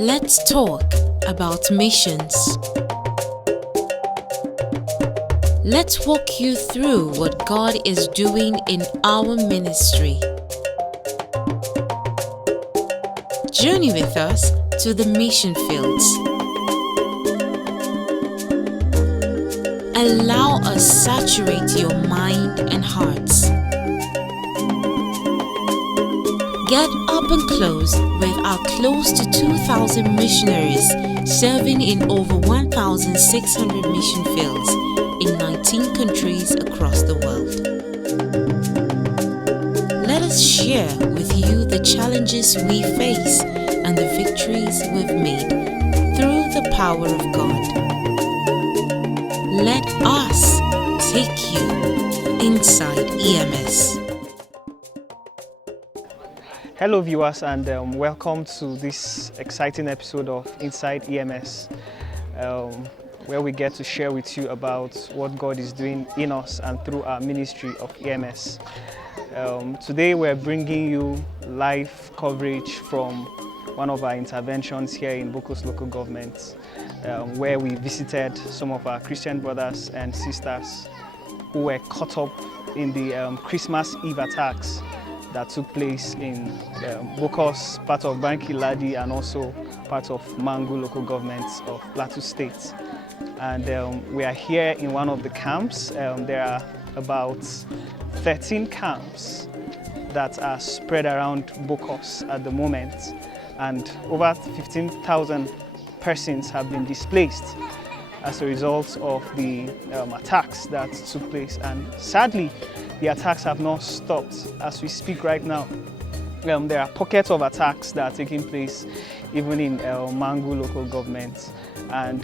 Let's talk about missions. Let's walk you through what God is doing in our ministry. Journey with us to the mission fields. Allow us saturate your mind and hearts. Get up and close with our close to 2,000 missionaries serving in over 1,600 mission fields in 19 countries across the world. Let us share with you the challenges we face and the victories we've made through the power of God. Let us take you inside EMS. Hello viewers, and welcome to this exciting episode of Inside EMS, where we get to share with you about what God is doing in us and through our ministry of EMS. Today we're bringing you live coverage from one of our interventions here in Bokos local government, where we visited some of our Christian brothers and sisters who were caught up in the Christmas Eve attacks that took place in Bokos, part of Banki Ladi, and also part of Mangu local governments of Plateau State. And we are here in one of the camps. There are about 13 camps that are spread around Bokos at the moment, and over 15,000 persons have been displaced as a result of the attacks that took place. And sadly, the attacks have not stopped as we speak right now. There are pockets of attacks that are taking place even in Mangu local government. And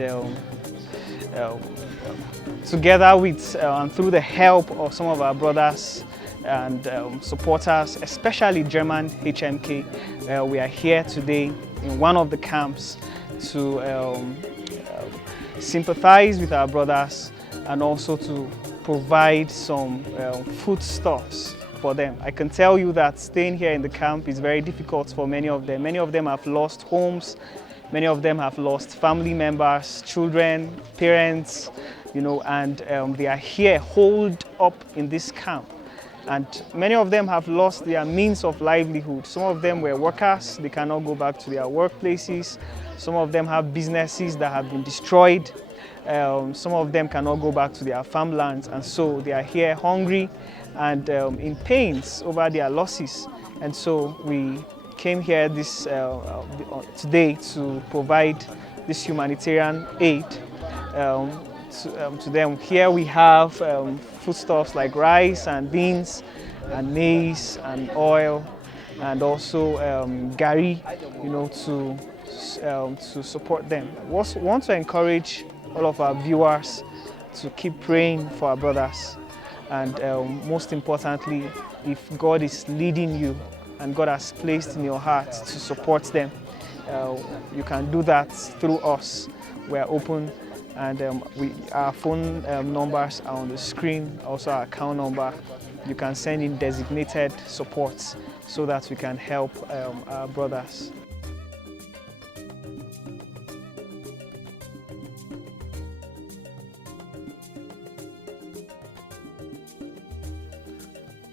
together with and through the help of some of our brothers and supporters, especially German HMK, we are here today in one of the camps to sympathize with our brothers and also to provide some foodstuffs for them. I can tell you that staying here in the camp is very difficult for many of them. Many of them have lost homes, many of them have lost family members, children, parents, and they are here holed up in this camp. And many of them have lost their means of livelihood. Some of them were workers, they cannot go back to their workplaces. Some of them have businesses that have been destroyed. Some of them cannot go back to their farmlands, and so they are here hungry and in pains over their losses. And so we came here today to provide this humanitarian aid to them. Here we have foodstuffs like rice and beans and maize and oil, and also gari, to support them. We also want to encourage all of our viewers to keep praying for our brothers, and most importantly, if God is leading you and God has placed in your heart to support them, you can do that through us. We are open, and our phone numbers are on the screen, also our account number. You can send in designated supports so that we can help our brothers.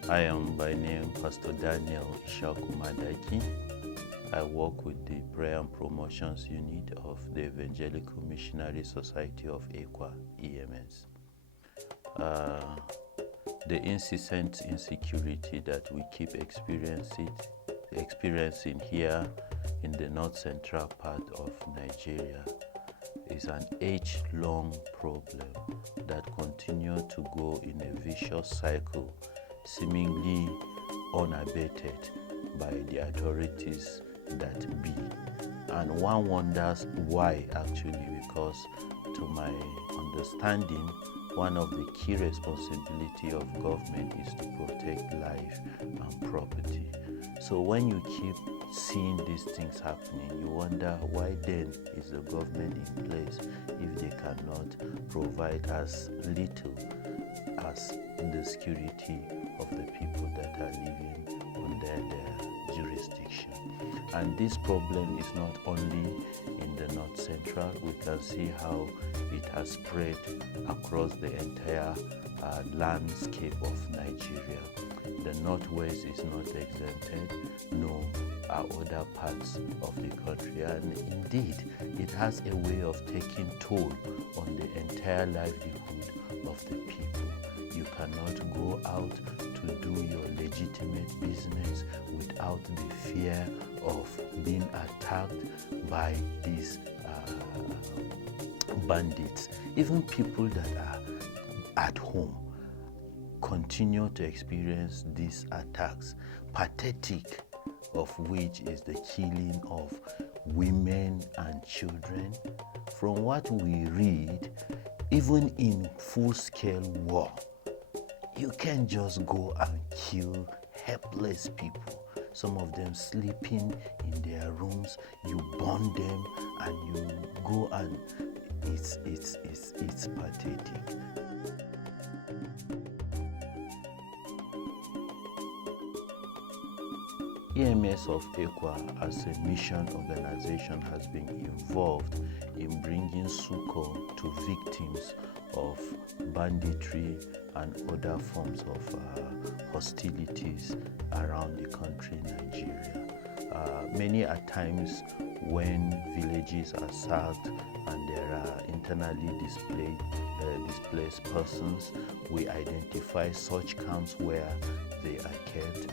I am by name Pastor Daniel Ishakumadaki. I work with the Prayer and Promotions Unit of the Evangelical Missionary Society of Ekwa, EMS. The incessant insecurity that we keep experiencing here in the north central part of Nigeria is an age-long problem that continues to go in a vicious cycle, seemingly unabated by the authorities that be. And one wonders why, actually, because to my understanding, one of the key responsibilities of government is to protect life and property. So when you keep seeing these things happening, you wonder why then is the government in place if they cannot provide as little as the security of the people that are living under their jurisdiction. And this problem is not only in the North Central. We can see how it has spread across the entire landscape of Nigeria. The Northwest is not exempted, nor are other parts of the country. And indeed, it has a way of taking toll on the entire livelihood of the people. You cannot go out to do your legitimate business without the fear of being attacked by these bandits. Even people that are at home continue to experience these attacks, pathetic of which is the killing of women and children. From what we read, even in full-scale war, you can't just go and kill helpless people. Some of them sleeping in their rooms, you burn them and you go and it's pathetic. EMS of Ekwa as a mission organization has been involved in bringing succor to victims of banditry and other forms of hostilities around the country, Nigeria. Many a times when villages are sacked and there are internally displaced persons, we identify such camps where they are kept.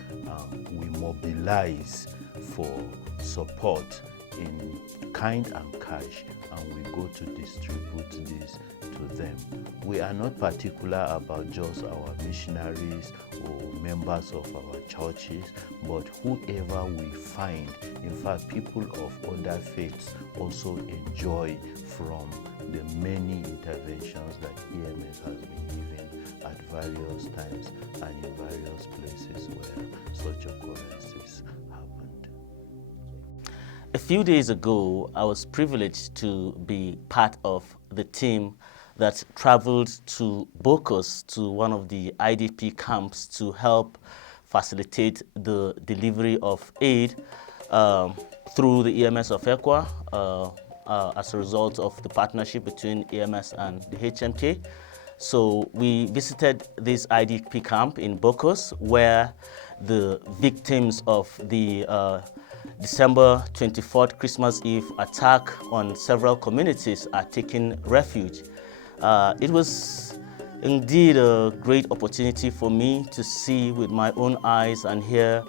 We mobilize for support in kind and cash, and we go to distribute this to them. We are not particular about just our missionaries or members of our churches, but whoever we find. In fact, people of other faiths also enjoy from the many interventions that EMS has been giving at various times and in various places where such occurrences happened. A few days ago, I was privileged to be part of the team that traveled to Bokos, to one of the IDP camps, to help facilitate the delivery of aid through the EMS of Ekwa as a result of the partnership between EMS and the HMK. So we visited this IDP camp in Bokos, where the victims of the December 24th Christmas Eve attack on several communities are taking refuge. It was indeed a great opportunity for me to see with my own eyes and hear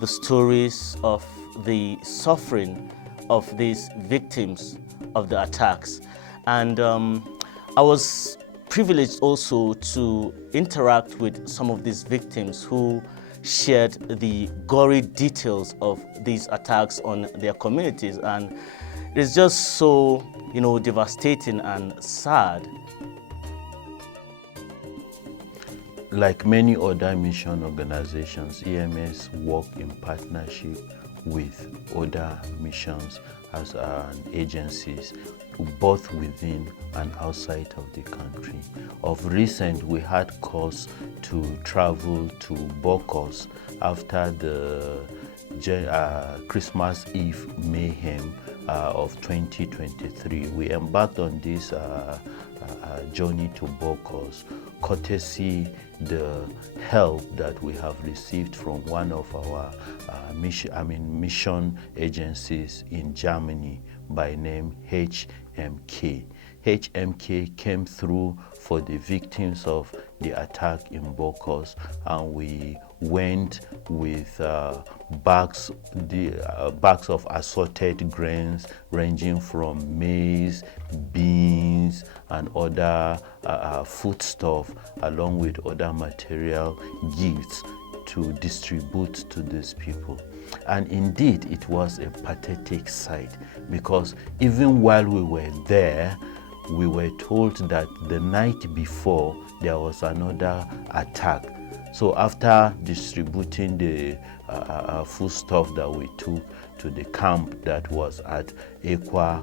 the stories of the suffering of these victims of the attacks. And I was privileged also to interact with some of these victims who shared the gory details of these attacks on their communities, and it's just so, devastating and sad. Like many other mission organizations, EMS work in partnership with other missions as agencies, both within and outside of the country. Of recent, we had cause to travel to Bokos after the Christmas Eve mayhem of 2023. We embarked on this journey to Bokos, courtesy the help that we have received from one of our mission agencies in Germany by name HMK. HMK came through for the victims of the attack in Bokos, and we went with bags of assorted grains ranging from maize, beans, and other foodstuff, along with other material gifts to distribute to these people. And indeed, it was a pathetic sight, because even while we were there, we were told that the night before there was another attack. So after distributing the foodstuff that we took to the camp that was at Ekwa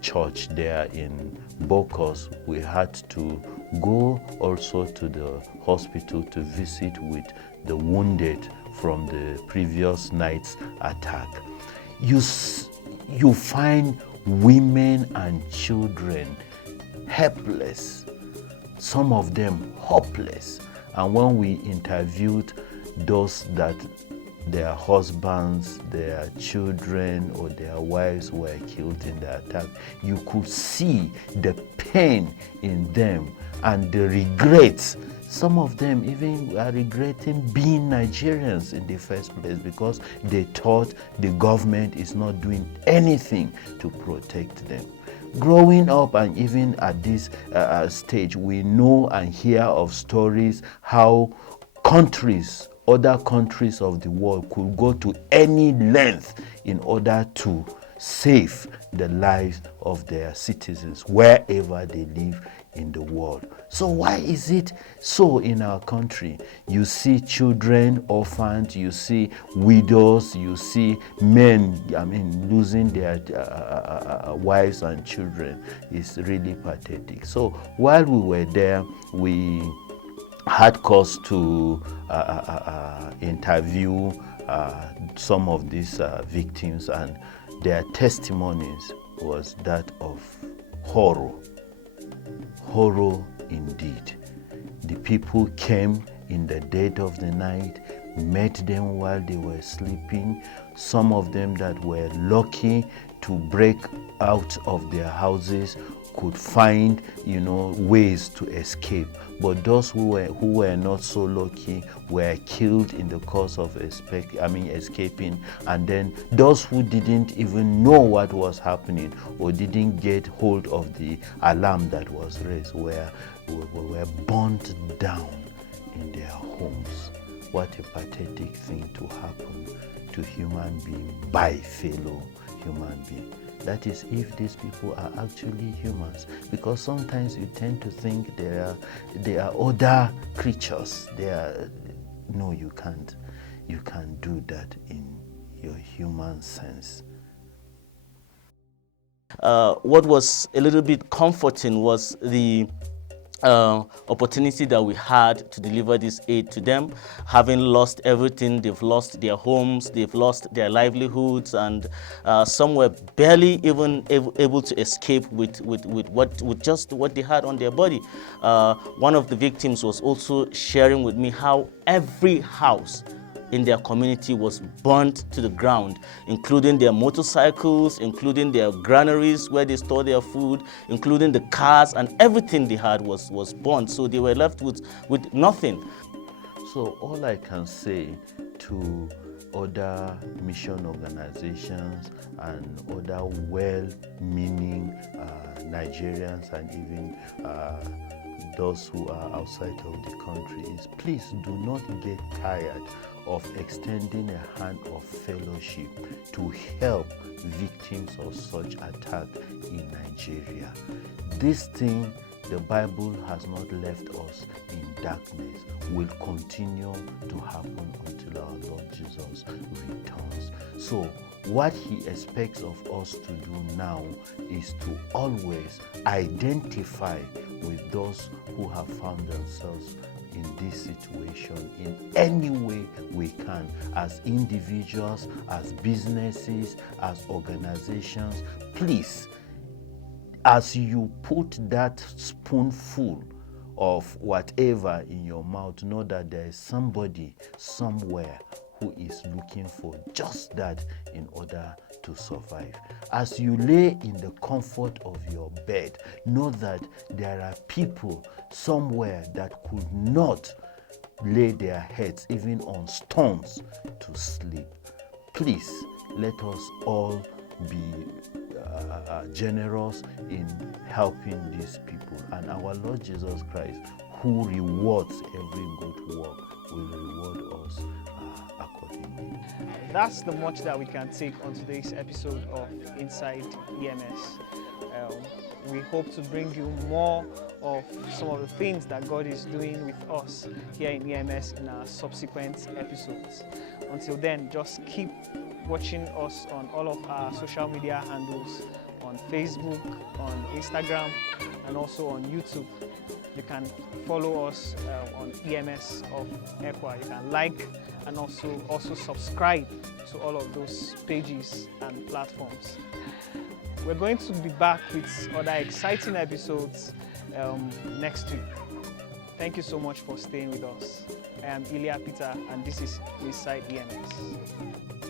church there in Bokos, we had to go also to the hospital to visit with the wounded from the previous night's attack. you find women and children helpless, some of them hopeless. And when we interviewed those that their husbands, their children, or their wives were killed in the attack, you could see the pain in them and the regrets. Some of them even are regretting being Nigerians in the first place because they thought the government is not doing anything to protect them. Growing up and even at this stage, we know and hear of stories how other countries of the world could go to any length in order to save the lives of their citizens wherever they live in the world. So why is it so in our country? You see children, orphans, you see widows, you see men, losing their wives and children. It's really pathetic. So while we were there, we had cause to interview some of these victims, and their testimonies was that of horror indeed. The people came in the dead of the night, met them while they were sleeping. Some of them that were lucky to break out of their houses could find, ways to escape. But those who were not so lucky were killed in the course of escaping. And then those who didn't even know what was happening or didn't get hold of the alarm that was raised were burnt down in their homes. What a pathetic thing to happen to human being by fellow human being. That is, if these people are actually humans, because sometimes you tend to think they are other creatures. No, you can't do that in your human sense. What was a little bit comforting was the opportunity that we had to deliver this aid to them. Having lost everything, they've lost their homes, they've lost their livelihoods, and some were barely even able to escape with just what they had on their body. One of the victims was also sharing with me how every house in their community was burnt to the ground, including their motorcycles, including their granaries where they store their food, including the cars, and everything they had was burnt. So they were left with nothing. So all I can say to other mission organizations and other well-meaning Nigerians and even those who are outside of the country is, please do not get tired of extending a hand of fellowship to help victims of such attack in Nigeria. This thing, the Bible has not left us in darkness, will continue to happen until our Lord Jesus returns. So what he expects of us to do now is to always identify with those who have found themselves in this situation in any way we can, as individuals, as businesses, as organizations. Please, as you put that spoonful of whatever in your mouth, know that there is somebody somewhere who is looking for just that in order to survive. As you lay in the comfort of your bed, know that there are people somewhere that could not lay their heads even on stones to sleep. Please, let us all be generous in helping these people, and our Lord Jesus Christ, who rewards every good work, will reward us accordingly. That's the much that we can take on today's episode of Inside EMS. We hope to bring you more of some of the things that God is doing with us here in EMS in our subsequent episodes. Until then, just keep watching us on all of our social media handles, on Facebook, on Instagram, and also on YouTube. You can follow us on EMS of Equa. You can like and also subscribe to all of those pages and platforms. We're going to be back with other exciting episodes next week. Thank you so much for staying with us. I am Ilya Peter, and this is Inside EMS.